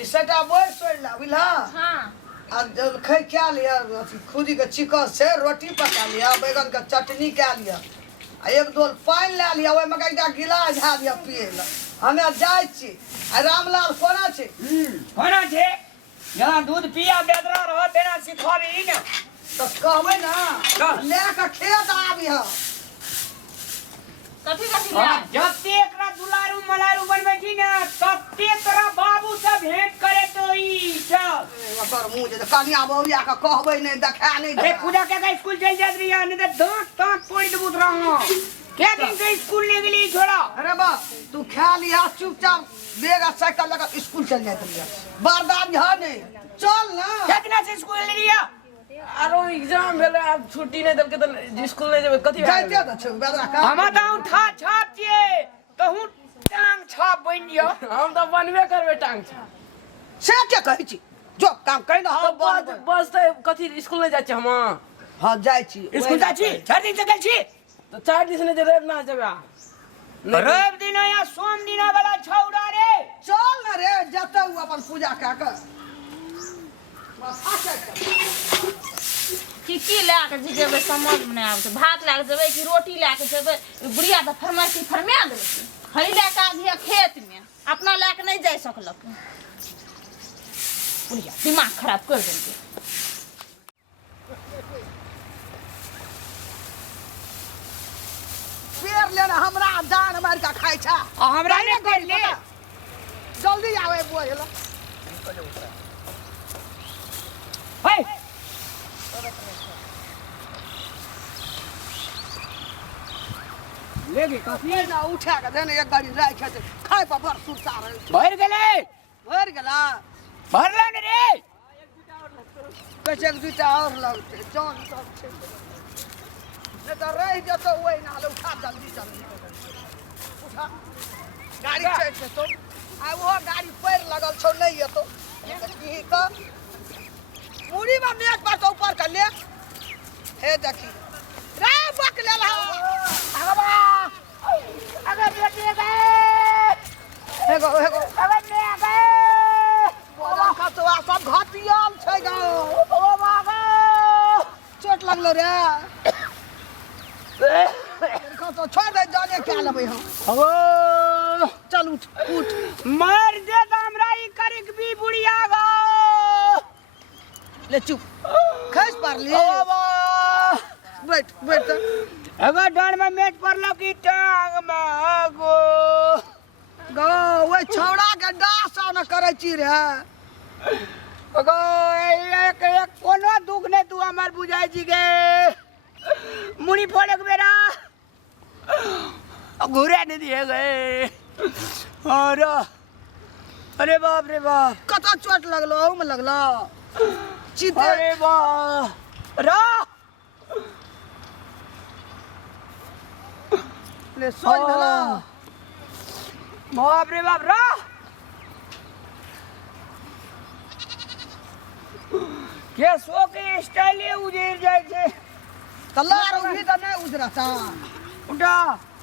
इसटा bore सोड़ ला बुझला। हां आ खै क्या लिया खुदी के चिकन से रोटी पका लिया बैगन के चटनी क्या लिया आ एक डोल पानी ला लिया ओय में एकटा गिलास झा दिया पिए ला हमे जाय छी आ रामलाल कोना छै कोना छै यहाँ दूध पिया बेदरा रह तेना सिखाबी न तो कहबै ना ले के खेत आबी ह कथी ले जत्ते एकरा दुलारू मलारू बनबै छी न तत्ते तोरा बाबू से भेंट करे तो ई सब ओकर मुंह जे कनिया बौरिया के कहबै नै देखा नै अरे पूजा के स्कूल चल जात रही है नहीं तो दांत दांत फोड़ देबू तोरा के दिन से स्कूल ले गेली छोड़ा अरे बा तू खा लिया चुपचाप बेग आ साइकिल लगा स्कूल चल जात रही बारदान झा नै चल ना कितना से स्कूल ले लिया आरो एग्जाम भेले अब छुट्टी नै देलके त स्कूल नै जेबै कथि जाइते त छै बेदरा का हम त उठा छाप छिए कहूं टांग छाप बन दियो हम त बनबे करबै टांग छाप से के कहै छी जो काम कहि न हम बस त कथि स्कूल नै जाय छी हम हां जाय छी स्कूल जा छी 4 दिन से गेल छी त 4 दिन से नै रेब ना जेबै रवि दिन या सोम दिन वाला छौड़ा रे चल ना रे जतौ अपन पूजा क के की लाके जेबै समझ में नै आबै छै भात लाके जेबै कि रोटी लाके जेबै बुढ़िया त फरमाइशी फरमा देलकै खरी लाके आधिया खेत में अपना लाके नहीं जा सकलक बुढ़िया दिमाग खराब कर देलकै पेड़ लेना हमरा जान मार के खाइ छ हमरा ने कर ले जल्दी आवे बोला हे लेगे कथि ना उठा के देने एक गाड़ी राख के खाय पर भर सुरता रहे भर गेले भर गेला भरला ने रे कैसे एक दूटा और लगते जान सब छै ने त रह जतो ओइ ना ले उठा जल्दी जल्दी उठा गाड़ी चढ़ के तो आ वो गाड़ी पैर लगल छौ नहीं येतो की क मुड़ी में मेक पर तो ऊपर कर ले हे देखी रे बक लेला अगबा अगर बेटी गए हेगो अगर ने गए बोला का तो सब घाटियाल छै गो ओ बाबा चोट लगलो रे का तो छोड़ दे जाने क्या लेबै हम अगो चल उठ उठ मार दे त हमरा ई करिक भी बुढ़िया गो ले चुप खस पर ले बैठ बैठ अगर डांड में मेट पड़लो की टांग में गो गो ओए छौड़ा के डास न करे छी रे अगो एक एक कोनो दुख ने तू हमर बुझाई छी गे मुड़ी फोड़े के बेरा घुरे नहीं दिए गए और अरे बाप रे बाप कता चोट लगलो ओम लगलो चिते अरे बाप रा ले सोच भला बाप रे बाप रा के सो के स्टाइल उजड़ जाए छे तलार उठी त नहीं उजरता उठा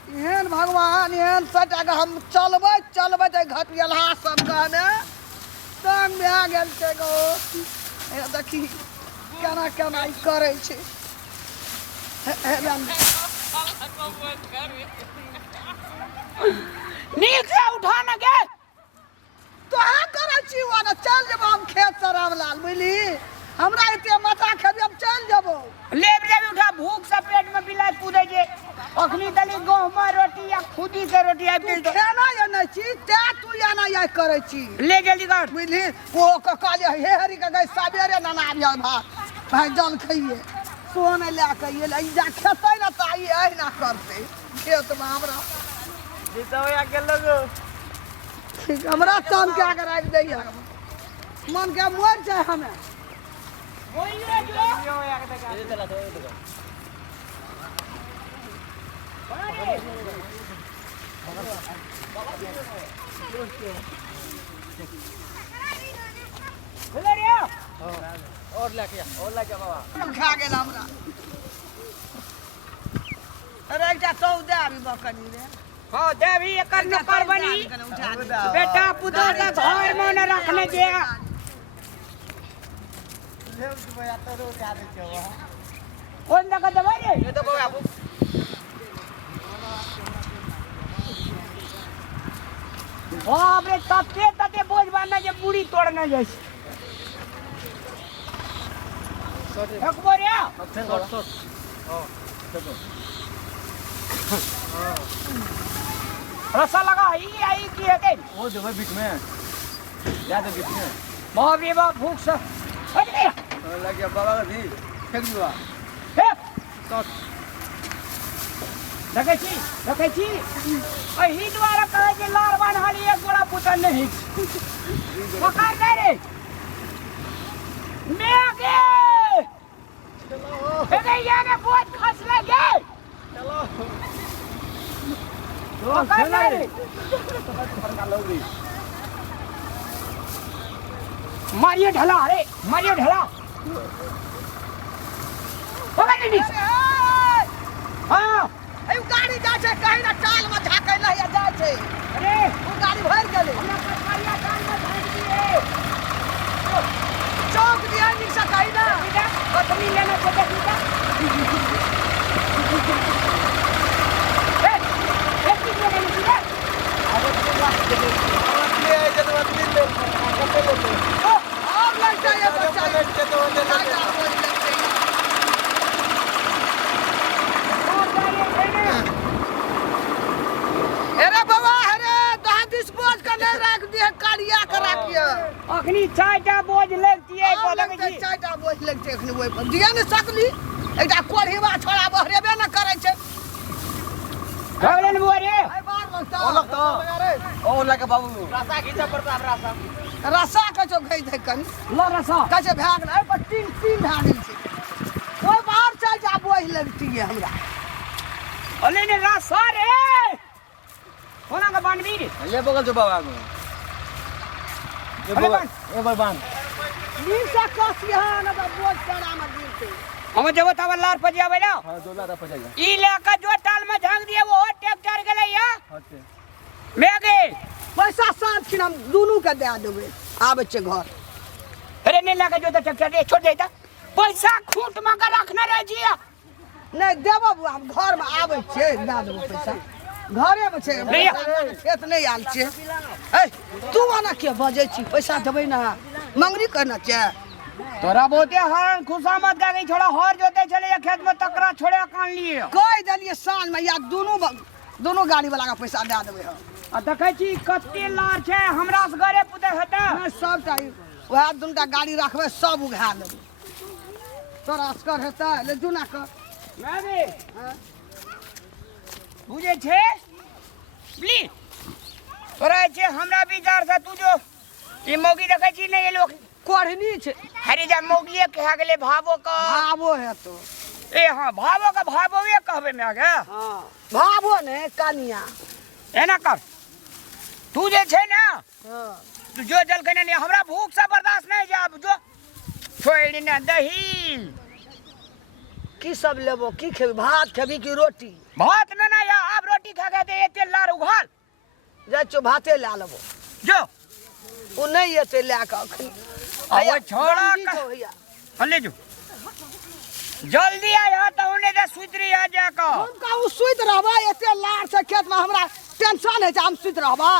एहन भगवान एहन सटा के हम चलबै चलबै त घटियलहा सब गाने संग भए गेल छै गो ए देखी केना केना ई करै छै नील से उठा न गे तोहा करै छी वो न चल जेबो हम खेत से रामलाल बुझली हमरा एते माथा खेबे हम चल जेबो लेब लेब उठा भूख से पेट में बिलाइ कूदे जे अखनी दली गहमा रोटी या खुदी के रोटी आबि गेल तो खाना या नहीं छी ते तू या ना या करै छी ले जल्दी कर बुझली वो कहले हे हरि के गई सबेरे ना आबिया भात भाई जल खइए सोन ले के ये ले जा खेतै ना ताई आई ना करते खेत में हमरा जीतोया के लोग हमरा तन के आगे राख दैया मन के मोर जाय हमें ओइए जो और लेके बाबा खा गेल हमरा अरे एकटा सौदा अभी बकनी रे हाँ देवी एकर नौकर बनी बेटा पुतोह के घर में न रखने दे कौन लगा दवाई रे ये तो को बाबू बाप रे तते तते बोझ बांधना जे पूरी तोड़ना जैसे एक बोरिया रसा लगा ही आई की है के वो देखो बीच में या तो बीच में बाप रे बाप भूख से अरे लगे बाबा का दी फेंक दिया रखे छी अही द्वारा कहे जे लार बान हाली एक गोड़ा पुतन नहीं पकड़ दे रे मैं आगे चलो ये ने बोझ खस लगे चलो पकड़ दे रे मारिए ढला रे मारिए ढला पकड़ नी हाँ ए गाड़ी जा छै कहीं ना टाल में झाकै नहीं जा छै अरे वो गाड़ी भर गेलै हमरा सरकारिया कान में झाँक दिए चौक दिया रिक्शा कहीं ना कतनी लेना छै देखिता एक चीज लेना नहीं है अब लग जाए बच्चा अरे बाबा अरे दहा दिस बोझ के नहीं रख दिए कालिया के रखिए अखनी चारटा बोझ लगती है अब लगते चारटा बोझ लगते एखन ओइ पर दिया ने सकली एकटा कोढ़ीवा छोड़ा बहरेबे न करे छै भगलन बोरे आई बार लगता ओ लगे बाबू रसा के जो गई दे कन लो रसा कहे छै भाग ना पर तीन भाग गेल छै ओइ बाहर चल जा बोझ लगती है हमरा ओले ने रसा रे होना का बांधबी रे ये बगल जो बाबा को ये बगल बांध नीचा कसिया न त बोझ चढ़ा में गिरते हम जब तब लार पर जावे ना हां दो लारा पजाएगा ई लेका जो टाल में झांक दिए वो ट्रैक्टर गेले या हटे मैं गे पैसा साथ कि हम दुनू के दे देबै आबै छै घर अरे ने लगा जो ट्रैक्टर दे छोड़ देता पैसा खूंट में का रखना रह जिया नहीं देबो बुआ हम घर में आबै छै दे देबो पैसा घरे में छै खेत नहीं आल छै ए तू आना के बजै छी पैसा देबै ना मंगरी करना छै तोरा बहुते हरण खुशामत गा गई छोड़ा हर जोते चले या खेत में तकरा छोड़े कान लिए कह देलिए साँझ में या दोनों गाड़ी वाला का पैसा दे देबै हम आ देखै छी कते लार छै हमरा से घरे पुते हेतै नहीं सबटा वएह दुनटा गाड़ी रखबै सब उघा लेबै तोरा असकर हेतै ले जुना कर मैं भी बुझे छे प्लीज तोरा छे हमरा विचार से तू जो ई मौगी देखै छी नहीं ये लोग कोढ़नी छै हरी जा मौगिए कह गेले भावो का भावो हेतो ए हां भावो का भावोए कहबे में आगे हाँ भावो ने कनिया एना कर तू जे छे ना हाँ तू जो जल के नहीं हमरा भूख से बर्दाश्त नहीं जाब जो छोड़ ना दही की सब लेबो की खेबी भात खेबी की रोटी भात में ना या अब रोटी खा के दे एते लार उघाल जा छो भाते ला लेबो जो ओ नहीं एते ला के अखनी अब छोड़ा का भैया ले जो जल्दी आया तो उन्हें दे सुतरी आ जा का हम का उ सुइत रहबा एते लार से खेत में हमरा टेंशन है हम सुइत रहबा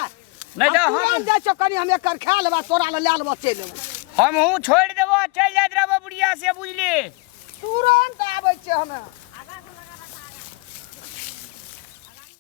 नहीं तो हम जा छो कनी हम एकर खा लेबा तोरा ले लेबो चल लेबो हम हूँ छोड़ देबो चल जात रहबो बुढ़िया से बुझली तुरंत आबै छै हमें